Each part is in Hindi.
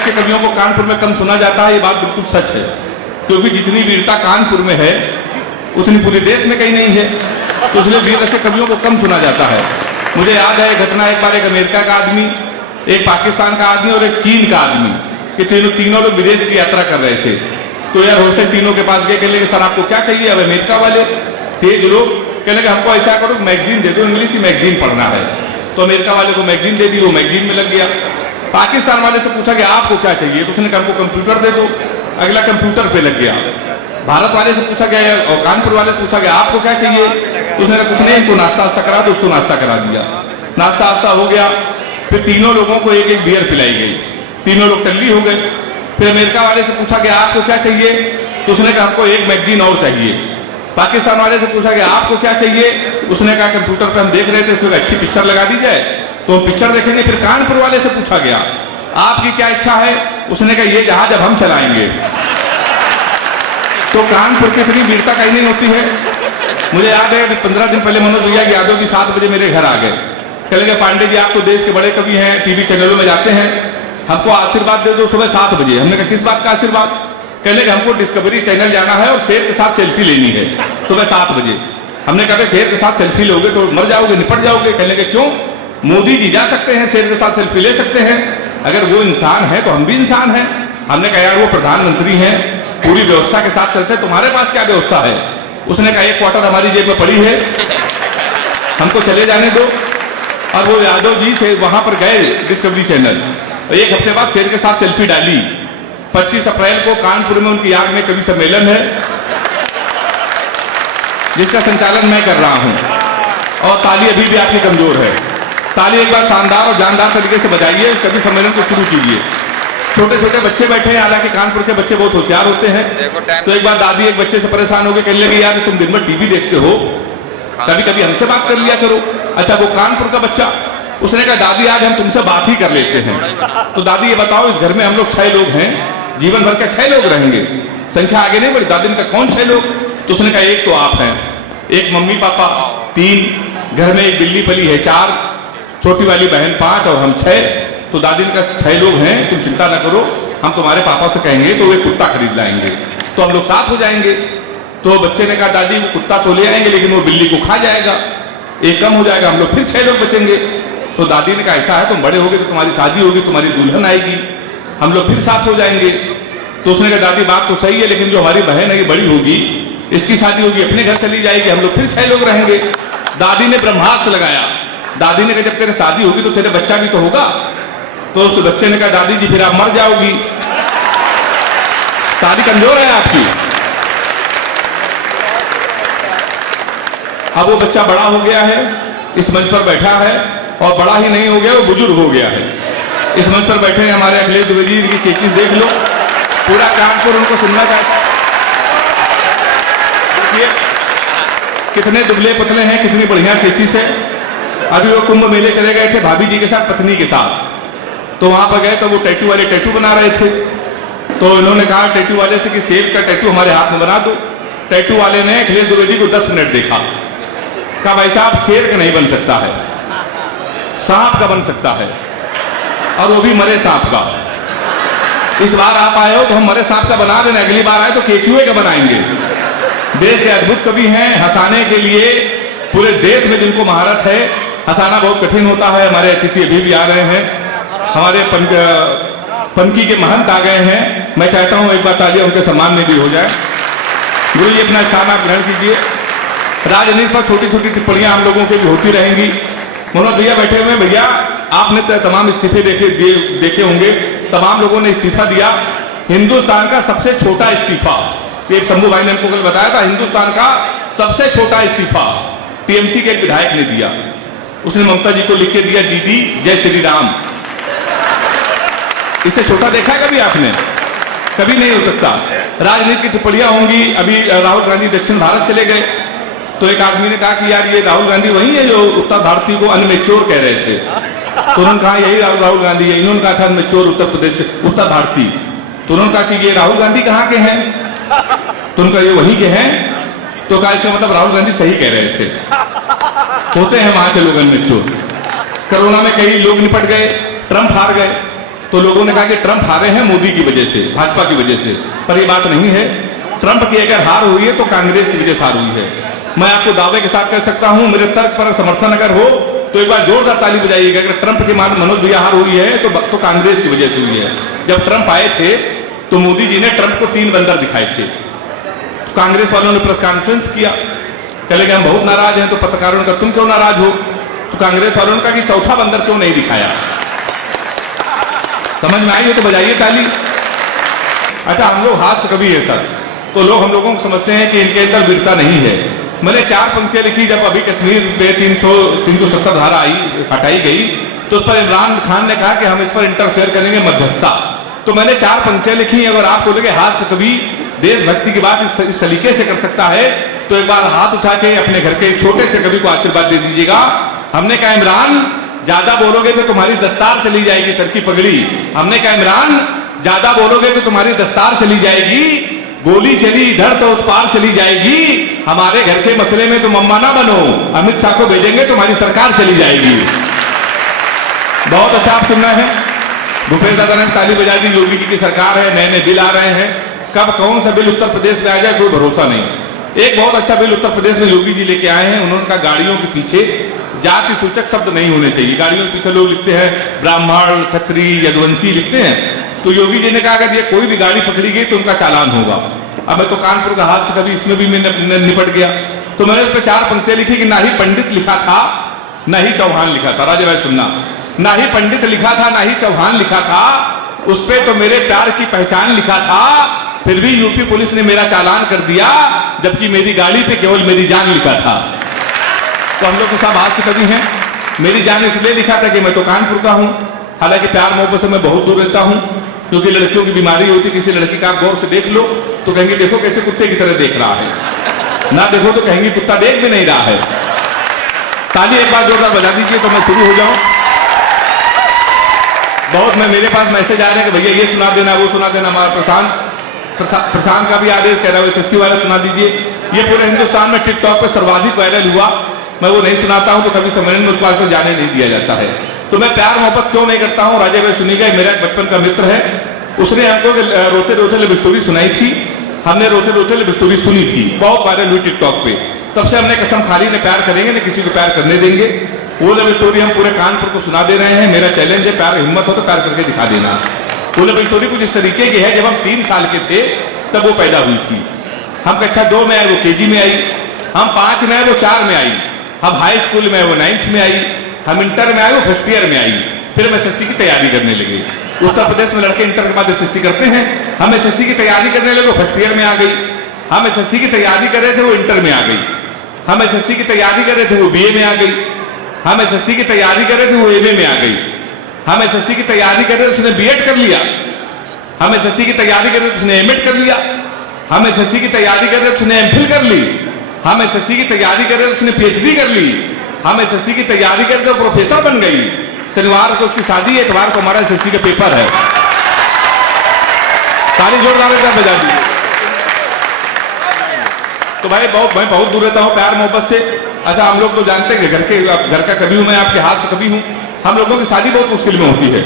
कांग्रेस के कवियों को कानपुर में कम सुना जाता है, ये बात बिल्कुल सच है, क्योंकि जितनी वीरता कानपुर में है उतनी पूरे देश में कहीं नहीं है, तो इसलिए वीर रस के कवियों को कम सुना जाता है। मुझे याद है घटना, एक बार एक अमेरिका का आदमी, एक पाकिस्तान का आदमी और एक चीन का आदमी, ये तीनों लोग विदेश की यात्रा कर रहे थे। तो यार होस्टल तीनों के पास गए, कहने लगे सर आपको क्या चाहिए? अब अमेरिका वाले तेज लोग कहने लगे हमको ऐसा करो मैगजीन दे दो, इंग्लिश की मैगजीन पढ़ना है। तो अमेरिका वाले को मैगजीन दे दी, वो मैगजीन में लग गया। पाकिस्तान वाले से पूछा कि आपको क्या चाहिए? तो उसने कहा हमको कंप्यूटर दे दो, अगला कंप्यूटर पे लग गया। भारत वाले से पूछा गया और कानपुर वाले से पूछा गया आपको क्या चाहिए? तो उसने कहा कुछ नहीं, इनको नाश्ता वास्ता करा दो, उसको नाश्ता करा दिया। नाश्ता वास्ता हो गया, फिर तीनों लोगों को एक एक बियर पिलाई गई, तीनों लोग टल्ली हो गए। फिर अमेरिका वाले से पूछा गया आपको क्या चाहिए? तो उसने कहा हमको एक मैगजीन और चाहिए। पाकिस्तान वाले से पूछा गया आपको क्या चाहिए? उसने कहा कंप्यूटर पे हम देख रहे थे, उसमें अच्छी पिक्चर लगा दी जाए तो पिक्चर देखेंगे। फिर कानपुर वाले से पूछा गया आपकी क्या इच्छा है? उसने कहा ये जहाज अब हम चलाएंगे। तो कानपुर की इतनी वीरता कहीं नहीं होती है। मुझे याद है 15 दिन पहले मनोज भैया यादव जी 7 बजे मेरे घर आ गए, कह लगे पांडे जी आप तो देश के बड़े कवि हैं, टीवी चैनलों में जाते हैं, हमको आशीर्वाद दे दो सुबह 7 बजे। हमने कहा किस बात का आशीर्वाद? कह लगे हमको डिस्कवरी चैनल जाना है और शेर के साथ सेल्फी लेनी है सुबह 7 बजे। हमने कहा शेर के साथ सेल्फी लोगे तो मर जाओगे, निपट जाओगे। कहने लगे क्यों? मोदी जी जा सकते हैं, शेर के साथ सेल्फी ले सकते हैं, अगर वो इंसान है तो हम भी इंसान हैं। हमने कहा यार वो प्रधानमंत्री हैं, पूरी व्यवस्था के साथ चलते हैं, तुम्हारे पास क्या व्यवस्था है? उसने कहा 1 क्वार्टर हमारी जेब में पड़ी है, हमको चले जाने दो। और वो यादव जी से वहां पर गए डिस्कवरी चैनल, और 1 हफ्ते बाद शेर के साथ सेल्फी डाली। 25 अप्रैल को कानपुर में उनकी याद में कवि सम्मेलन है, जिसका संचालन मैं कर रहा हूं, और ताली अभी भी आपकी कमजोर है। ताली एक बार शानदार और जानदार तरीके से बजाइए, उस कवि सम्मेलन को शुरू कीजिए। छोटे छोटे बच्चे बैठे हैं, हालांकि कानपुर के बच्चे बहुत होशियार होते हैं। तो एक बार दादी एक बच्चे से परेशान होकर कहने लगी यार तुम दिन भर टीवी देखते हो, कभी कभी हमसे बात कर लिया करो। अच्छा वो कानपुर का बच्चा, उसने कहा दादी आज हम तुमसे बात ही कर लेते हैं। तो दादी ये बताओ इस घर में हम लोग 6 लोग हैं, जीवन भर के 6 लोग रहेंगे, संख्या आगे नहीं बढ़ी। दादी ने कहा कौन 6 लोग? तो उसने कहा एक तो आप हैं, एक मम्मी पापा 3, घर में एक बिल्ली पली है 4, छोटी वाली बहन 5 और हम 6। तो दादी ने कहा 6 लोग हैं, तुम चिंता ना करो, हम तुम्हारे पापा से कहेंगे तो वे कुत्ता खरीद लाएंगे, तो हम लोग साथ हो जाएंगे। तो बच्चे ने कहा दादी वो कुत्ता तो ले आएंगे लेकिन वो बिल्ली को खा जाएगा, एक कम हो जाएगा, हम लोग फिर 6 लोग बचेंगे। तो दादी ने कहा ऐसा है तुम बड़े होगे तो तुम्हारी शादी होगी, तुम्हारी दुल्हन आएगी, हम लोग फिर साथ हो जाएंगे। तो उसने कहा दादी बात तो सही है, लेकिन जो हमारी बहन है ये बड़ी होगी, इसकी शादी होगी, अपने घर चली जाएगी, हम लोग फिर 6 लोग रहेंगे। दादी ने ब्रह्मास्त्र लगाया। दादी ने कहा जब तेरे शादी होगी तो तेरे बच्चा भी तो होगा। तो उस बच्चे ने कहा दादी जी फिर आप मर जाओगी। ताली कमजोर है आपकी। अब वो बच्चा बड़ा हो गया है, इस मंच पर बैठा है, और बड़ा ही नहीं हो गया वो बुजुर्ग हो गया है। इस मंच पर बैठे हैं हमारे अखिलेश द्विवेदी की चेचिस देख लो, पूरा कानपुर उनको सुनना चाहता है। देखिए कितने दुबले पतले हैं, कितनी बढ़िया चेचिस है। अभी वो कुंभ मेले चले गए थे भाभी जी के साथ, पत्नी के साथ, तो वहां पर गए तो वो टैटू वाले टैटू बना रहे थे। तो इन्होंने कहा टैटू वाले से कि शेर का टैटू हमारे हाथ में बना दो। टैटू वाले ने अखिलेश द्विवेदी को 10 मिनट देखा, कहा भाई साहब शेर का नहीं बन सकता है, सांप का बन सकता है, और वो भी मरे सांप का। इस बार आप आए हो तो हम मरे सांप का बना देना, अगली बार आए तो केचुए का बनाएंगे। देश के अद्भुत कवि हैं, हंसाने के लिए पूरे देश में जिनको महारत है, हंसाना बहुत कठिन होता है। हमारे अतिथि अभी भी आ रहे हैं, हमारे पनकी के महंत आ गए हैं। मैं चाहता हूं एक बार तालियां उनके सम्मान में भी हो जाए। गुरु जी अपना स्थान आप ग्रहण कीजिए। राजनीति पर छोटी छोटी टिप्पणियां हम लोगों की भी होती रहेंगी। मनोज भैया बैठे हुए, भैया आपने तो तमाम इस्तीफे देखे होंगे, तमाम लोगों ने इस्तीफा दिया। हिंदुस्तान का सबसे छोटा इस्तीफा, ये शंभू भाई ने हमको कल बताया था, हिंदुस्तान का सबसे छोटा इस्तीफा टीएमसी के एक विधायक ने दिया। उसने ममता जी को लिख के दिया दीदी जय श्री राम। इससे छोटा देखा है कभी आपने? कभी नहीं हो सकता। राजनीति की टिप्पणियां होंगी। अभी राहुल गांधी दक्षिण भारत चले गए, तो एक आदमी ने कहा कि यार ये राहुल गांधी वही है जो उत्तर भारतीय को अनमेच्योर कह रहे थे। तो उन्होंने कहा यही राहुल गांधी है। इन्होंने कहा था अनमेच्योर उत्तर प्रदेश से, उत्तर भारतीय। तो उन्होंने कहा कि ये राहुल गांधी कहाँ के हैं? तो उनका ये वहीं के हैं। तो कहा इसका मतलब राहुल गांधी सही कह रहे थे, होते हैं वहां के लोग अनमेच्योर। कोरोना में कई लोग निपट गए, ट्रंप हार गए, तो लोगों ने कहा कि ट्रंप हारे हैं मोदी की वजह से, भाजपा की वजह से, पर ये बात नहीं है। ट्रंप की अगर हार हुई है तो कांग्रेस की वजह से हार हुई है। मैं आपको दावे के साथ कह सकता हूं, मेरे तर्क पर समर्थन अगर हो तो एक बार जोरदार ताली बजाइएगा। अगर ट्रंप के मनोज भैया हार हुई है तो कांग्रेस की वजह से हुई है। जब ट्रंप आए थे तो मोदी जी ने ट्रंप को 3 बंदर दिखाए थे। तो कांग्रेस वालों ने प्रेस कॉन्फ्रेंस किया, कहले कि हम बहुत नाराज हैं। तो पत्रकारों ने कहा तुम क्यों नाराज हो? तो कांग्रेस वालों ने कहा कि चौथा बंदर क्यों नहीं दिखाया। समझ में आई हो तो बजाइए ताली। अच्छा, हम लोग हाथ से कभी है सर, तो लोग हम लोगों को समझते हैं कि इनके अंदर वीरता नहीं है। मैंने 4 पंक्तियां लिखी जब अभी कश्मीर पे 370 धारा हटाई गई, तो उस पर इमरान खान ने कहा कि हम इस पर इंटरफेयर करेंगे, मध्यस्थता। तो मैंने 4 पंक्तियां लिखी। अगर आपको लगे हाथ से कभी देशभक्ति की बात इस तरीके से कर सकता है तो एक बार हाथ उठा के अपने घर के छोटे से कवि को आशीर्वाद दे दीजिएगा। हमने कहा इमरान ज्यादा बोलोगे तो तुम्हारी दस्तार चली जाएगी, सर की पगड़ी। हमने कहा इमरान ज्यादा बोलोगे तो तुम्हारी दस्तार चली जाएगी, गोली चली इधर तो उस पार चली जाएगी। हमारे घर के मसले में तुम अम्मा ना बनो, अमित शाह को भेजेंगे तुम्हारी सरकार चली जाएगी। बहुत अच्छा आप सुन रहे हैं। भूपेश दादा ने ताली बजा दी। योगी जी की सरकार है, नए नए बिल आ रहे हैं। कब कौन सा बिल उत्तर प्रदेश में आ जाए कोई भरोसा नहीं। एक बहुत अच्छा बिल उत्तर प्रदेश में योगी जी लेके आए हैं। उन्होंने कहा गाड़ियों के पीछे जाति सूचक शब्द नहीं होने चाहिए। गाड़ियों के पीछे लोग लिखते हैं ब्राह्मण, क्षत्रिय, यदुवंशी लिखते हैं। तो योगी जी ने कहा अगर ये कोई भी गाड़ी पकड़ी गई तो उनका चालान होगा। अब मैं तो कानपुर का हाथ से कभी इसमें भी मैं निपट गया। तो मैंने उस पर 4 पंक्तियां लिखी कि ना ही पंडित लिखा था ना ही चौहान लिखा था। राजा भाई सुनना, ना ही पंडित लिखा था ना ही चौहान लिखा था, उस पे तो मेरे प्यार की पहचान लिखा था। फिर भी यूपी पुलिस ने मेरा चालान कर दिया, जबकि मेरी गाड़ी पे केवल मेरी जान लिखा था। तो हम लोग तो सब हाथ से कभी हैं। मेरी जान इसलिए लिखा था कि मैं तो कानपुर का हूं। हालांकि प्यार मोहब्बत से मैं बहुत दूर रहता हूं, क्योंकि लड़कियों की बीमारी होती। किसी लड़की का आप गौर से देख लो तो कहेंगे देखो कैसे कुत्ते की तरह देख रहा है, ना देखो तो कहेंगे कुत्ता देख भी नहीं रहा है। ताली एक बार जोरदार बजा दीजिए तो मैं शुरू हो जाऊं। बहुत मेरे पास मैसेज आ रहे हैं कि भैया ये सुना देना वो सुना देना। हमारा प्रशांत का भी आदेश कह रहा है एसएससी वाला सुना दीजिए। ये पूरे हिंदुस्तान में टिकटॉक पे सर्वाधिक वायरल हुआ। मैं वो नहीं सुनाता हूं तो कभी सम्मेलन में उसको आजकल जाने नहीं दिया जाता है। तो मैं प्यार मोहब्बत क्यों नहीं करता हूं। राजा भाई सुनिएगा, मेरा बचपन का मित्र है, उसने हमको रोते रोते लव स्टोरी सुनाई थी। हमने रोते रोते लव स्टोरी सुनी थी, बहुत वायरल हुई टिकटॉक पे। तब से हमने कसम खा ली न प्यार करेंगे न किसी को प्यार करने देंगे। वो लव स्टोरी हम पूरे कानपुर को सुना दे रहे हैं। मेरा चैलेंज है, प्यार हिम्मत हो तो प्यार करके दिखा देना। वो लव स्टोरी कुछ इस तरीके की है, जब हम 3 साल के थे तब वो पैदा हुई थी। हम कक्षा 2 में आए, वो केजी में आई। हम 5 में आए, वो 4 में आई। हम हाई स्कूल में, वो 9th में आई। हम इंटर में आए, वो 1st ईयर में आई। फिर हम एसएससी की तैयारी करने लगे। उत्तर प्रदेश में लड़के इंटर के बाद एसएससी करते हैं। हम एसएससी की तैयारी करने लगे, 1st ईयर में आ गई। हम एसएससी की तैयारी कर रहे थे, वो इंटर में आ गई। हम एसएससी की तैयारी कर रहे थे, वो बीए में आ गई। हम एसएससी की तैयारी कर रहे थे, वो एमए में आ गई। हम एसएससी की तैयारी कर रहे थे, उसने बीएड कर लिया। हम एसएससी की तैयारी कर रहे थे, उसने एमएड कर लिया। हम एसएससी की तैयारी कर रहे थे, उसने एमफिल कर ली। हम एसएससी की तैयारी कर रहे थे, उसने पीएचडी कर ली। हम एसएससी की तैयारी कर रहे थे, प्रोफेसर बन गई। शनिवार को उसकी शादी है, इतवार को हमारा एसएससी का पेपर है। ताली जोरदार बजा दी। तो भाई मैं बहुत दूर रहता हूं प्यार मोहब्बत से। अच्छा, हम लोग तो जानते हैं कि घर का कभी हूं मैं, आपके हाथ से कभी हूं। हम लोगों की शादी बहुत मुश्किल में होती है,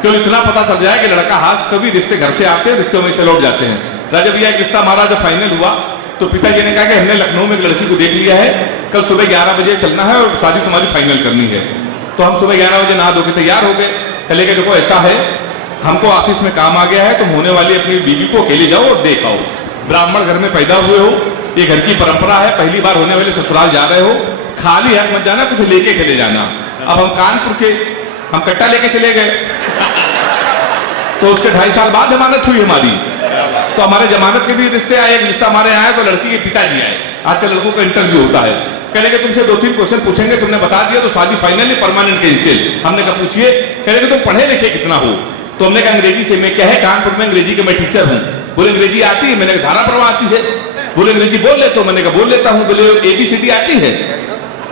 क्यों इतना पता चल जाए कि लड़का हाथ से कभी, रिश्ते घर से आते हैं, रिश्ते वहीं से लौट जाते हैं। राजा भैया एक रिश्ता हमारा जब फाइनल हुआ तो पिताजी ने कहा कि हमने लखनऊ में एक लड़की को देख लिया है, कल सुबह 11 बजे चलना है और शादी तुम्हारी फाइनल करनी है। तो हम सुबह 11 बजे नहा धो के तैयार हो गए। कहे कि देखो ऐसा है, हमको ऑफिस में काम आ गया है, तुम होने वाली अपनी बीवी को अकेले जाओ और देख आओ। ब्राह्मण घर में पैदा हुए हो, ये घर की परंपरा है, पहली बार होने वाले ससुराल जा रहे हो, खाली हाथ मत जाना, कुछ लेके चले जाना। अब हम कानपुर के, हम कट्टा लेके चले गए। तो उसके 2.5 साल बाद जमानत हुई हमारी। तो हमारे जमानत के भी रिश्ते आए। एक रिश्ता हमारे आए तो लड़की के पिताजी आए। आजकल लड़कों का इंटरव्यू होता है, कहने के तुमसे 2-3 क्वेश्चन पूछेंगे, तुमने बता दिया तो शादी फाइनली परमानेंट कैंसिल। हमने कहा पूछिए। कहने के तुम पढ़े लिखे कितना हो? तो हमने कहा अंग्रेजी से। मैं क्या है कानपुर में अंग्रेजी के मैं टीचर हूँ। बोले अंग्रेजी आती है? मैंने कहा धारा प्रवाह आती है। बोले अंग्रेजी बोल लेते हो? मैंने कहा बोल लेता हूँ। बोले ABCD आती है?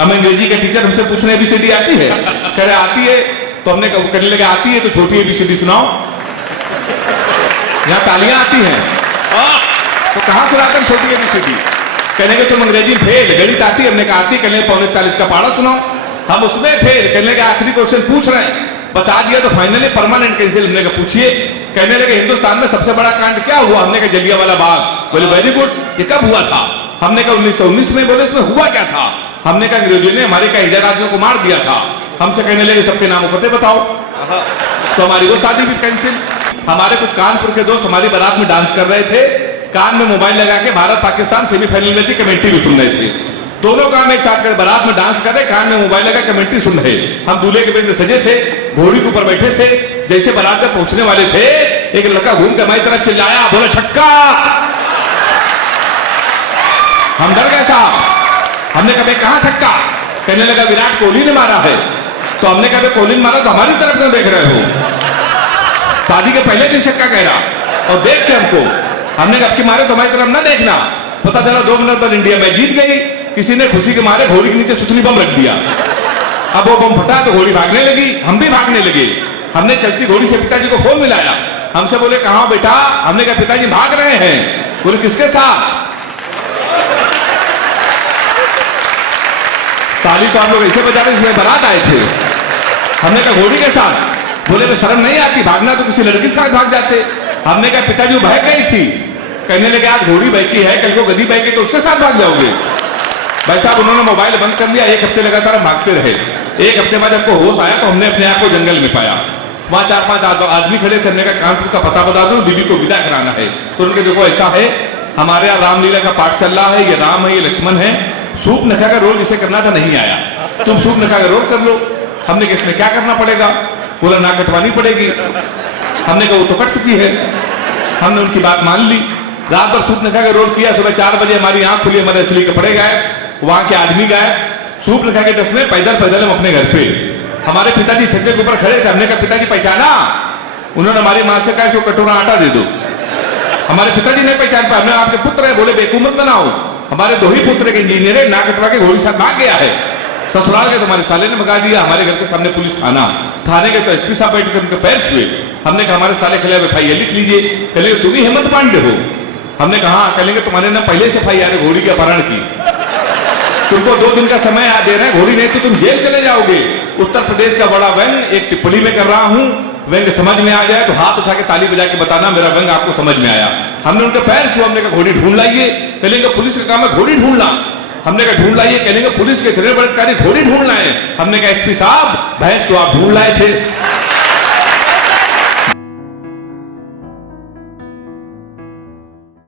हम अंग्रेजी के टीचर, हमसे पूछने ABCD आती है? कह रहे आती है। तो हमने कहने लगे आती है तो छोटी ABCD सुनाओ। यहाँ तालियां आती हैं तो कहां सुनाते हैं छोटी ABCD? कहने के तुम अंग्रेजी फेल। गणित आती है? हमने कहा आती है। कहने 45 का पाड़ा सुनाओ। हम उसमें फेल। कहने के आखिरी क्वेश्चन पूछ रहे हैं, बता दिया तो फाइनली परमानेंट कैंसिल। हमने कहा पूछिए। कहने लगे हिंदुस्तान में सबसे बड़ा कांड क्या हुआ? हमने कहा जलियांवाला बाग। बोले वेरी गुड, ये कब हुआ था? हमने कहा 1919 में। बोले इसमें हुआ क्या था? हमने कहा अंग्रेजों ने हमारे कई हजार आदमियों को मार दिया था। हमसे कहने लगे सबके नाम पते बताओ। तो हमारी वो शादी भी कैंसिल। हमारे कुछ कानपुर के दोस्त हमारी बारात में डांस कर रहे थे, कान में मोबाइल लगा के भारत पाकिस्तान सेमीफाइनल में थी, कमेंट्री भी सुन रहे थे। दोनों काम एक साथ कर, बारात में डांस कर रहे, कान में मोबाइल लगा कमेंट्री सुन रहे। हम दूल्हे के बेड में सजे थे, घोड़ी के ऊपर बैठे थे। जैसे बारात में पहुंचने वाले थे, एक लड़का घूम कर हमारी तरफ चिल्लाया, बोला छक्का। हम डर गए साहब। हमने कहा कहां छक्का? कहने लगा विराट कोहली ने मारा है। तो हमने कहा कोहली ने मारा तो हमारी तरफ क्यों देख रहे हो? शादी के पहले दिन छक्का कह रहा और देख के हमको। हमने कहा कि मारे तो हमारी तरफ ना देखना। पता चला 2 मिनट बाद इंडिया मैच जीत गई। किसी ने खुशी के मारे घोड़ी के नीचे सुतली बम रख दिया। अब वो बम फटा तो घोड़ी भागने लगी, हम भी भागने लगे। हमने चलती घोड़ी से पिताजी को फोन मिलाया। हमसे बोले कहां बेटा? हमने कहा पिताजी भाग रहे हैं। बोले किसके साथ? ताली तो हम लोग ऐसे बजा रहे जिसमें बारात आए थे। हमने कहा घोड़ी के साथ। बोले मैं शर्म नहीं आती, भागना तो किसी लड़की के साथ भाग जाते। हमने कहा पिताजी वो बह गई थी। कहने लगे आज घोड़ी बहकी है, कल को गधी बहकी तो उसके साथ भाग जाओगे। भाई साहब उन्होंने मोबाइल बंद कर दिया। 1 हफ्ते लगातार भागते रहे। 1 हफ्ते बाद हमको होश आया तो हमने अपने आप को जंगल में पाया। वहां 4-5 आदमी खड़े थे। हमने कहा कानपुर का पता बता दो, बीबी को विदा कराना है। तो उनके देखो ऐसा है, हमारे यहाँ रामलीला का पाठ चल रहा है, ये राम है ये लक्ष्मण है। सूप नखा का रोल जिसे करना था नहीं आया, तुम सूप नखा का रोल कर लो। हमने कहा इसमें क्या करना पड़ेगा? बोला ना कटवानी पड़ेगी। हमने कहा वो तो कट चुकी है। हमने उनकी बात मान ली। रात भर सूप नखा का रोल किया। सुबह 4 बजे हमारी आंख खुली, हमारे असली कपड़े गए, वहां के आदमी गए। सूप नखा के डस में पैदल हम अपने घर पे। हमारे पिताजी छज्जे के ऊपर खड़े थे। हमने कहा पिताजी पहचाना? उन्होंने हमारी मां से कहा इसको कटोरा आटा दे दो। हमारे पिताजी नहीं पहचान पाए। हमने आपके पुत्र है। बोले बेवकूफ मत बनाओ, हमारे 2 ही पुत्र के इंजीनियर है, ना कटवा के घोड़ी साथ भाग गया है। ससुराल के तुम्हारे साले ने भगा दिया। हमारे घर के सामने पुलिस थाने के तो एसपी साहब बैठे थे, उनके पैर छुए। हमने कहा हमारे साले खिलाफ FIR लिख लीजिए। कहेंगे तुम ही हेमंत पांडे हो? हमने कहा कहेंगे तुम्हारे ना पहले से FIR है घोड़ी के अपहरण की। तुमको 2 दिन का समय दे रहे हैं, घोड़ी नहीं तो तुम जेल चले जाओगे। उत्तर प्रदेश का बड़ा व्यंग एक टिप्पणी में कर रहा हूं, व्यंग समझ में आ जाए तो हाथ उठा के ताली बजा के बताना मेरा व्यंग आपको समझ में आया। हमने उनके पैर छुआ। हमने कहा घोड़ी ढूंढ लाइए। कहेंगे पुलिस का काम है घोड़ी ढूंढना। हमने कहा ढूंढ लाइए। कहेंगे पुलिस के इतने बड़े अधिकारी घोड़ी ढूंढ लाए। हमने कहा एसपी साहब भैंस तो आप ढूंढ लाए थे।